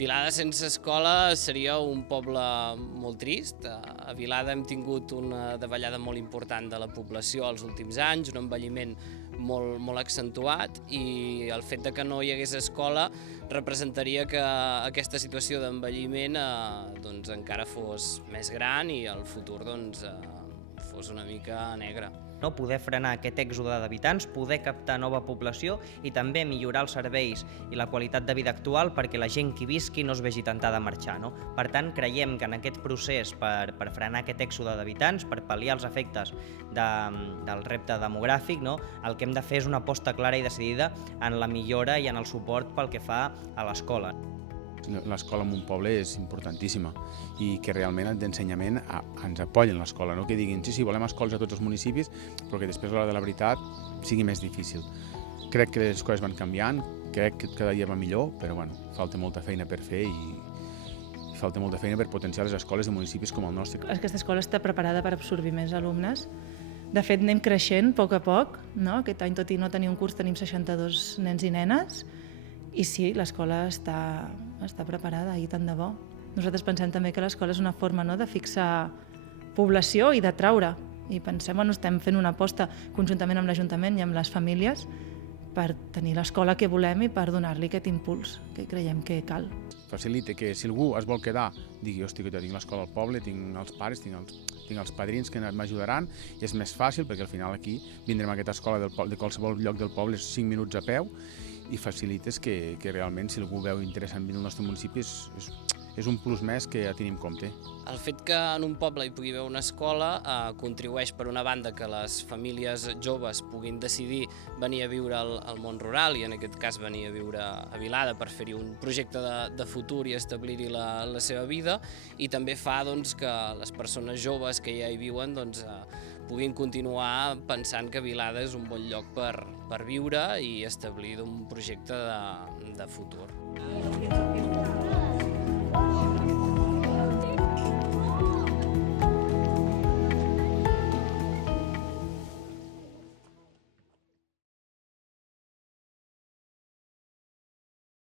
Vilada sense escola seria un poble molt trist. A Vilada hem tingut una davallada molt important de la població els últims anys, un envelliment molt accentuat, i el fet de que no hi hagués escola representaria que aquesta situació d'envelliment encara fos més gran i el futur fos una mica negre. Poder frenar aquest èxode d'habitants, poder captar nova població i també millorar els serveis i la qualitat de vida actual perquè la gent que hi visqui no es vegi tentada a marxar. Per tant, creiem que en aquest procés per frenar aquest èxode d'habitants, per pal·liar els efectes del repte demogràfic, el que hem de fer és una aposta clara i decidida en la millora i en el suport pel que fa a l'escola. L'escola en un poble és importantíssima i que realment d'ensenyament ens apoyen l'escola, no que diguin sí, volem escoles a tots els municipis, però que després a l'hora de la veritat sigui més difícil. Crec que les coses van canviant, crec que cada dia va millor, però falta molta feina per fer i falta molta feina per potenciar les escoles de municipis com el nostre. Aquesta escola està preparada per absorbir més alumnes. De fet, anem creixent a poc, no? Aquest any, tot i no tenir un curs, tenim 62 nens i nenes. I sí, l'escola està preparada, i tant de bo. Nosaltres pensem també que l'escola és una forma de fixar població i d'atraure. I pensem, estem fent una aposta conjuntament amb l'Ajuntament i amb les famílies per tenir l'escola que volem i per donar-li aquest impuls que creiem que cal. Facilita que si algú es vol quedar, digui, hosti, que tinc l'escola al poble, tinc els pares, tinc els padrins que m'ajudaran, i és més fàcil perquè al final aquí vindrem a aquesta escola de qualsevol lloc del poble, és 5 minuts a peu, i facilites que realment si algú veu interessant venir al nostre municipi és un plus més que ja tenim en compte. El fet que en un poble hi pugui haver una escola contribueix per una banda que les famílies joves puguin decidir venir a viure al món rural i en aquest cas venir a viure a Vilada per fer-hi un projecte de futur i establir-hi la seva vida, i també fa que les persones joves que ja hi viuen puguin continuar pensant que Vilada és un bon lloc per viure i establir un projecte de futur.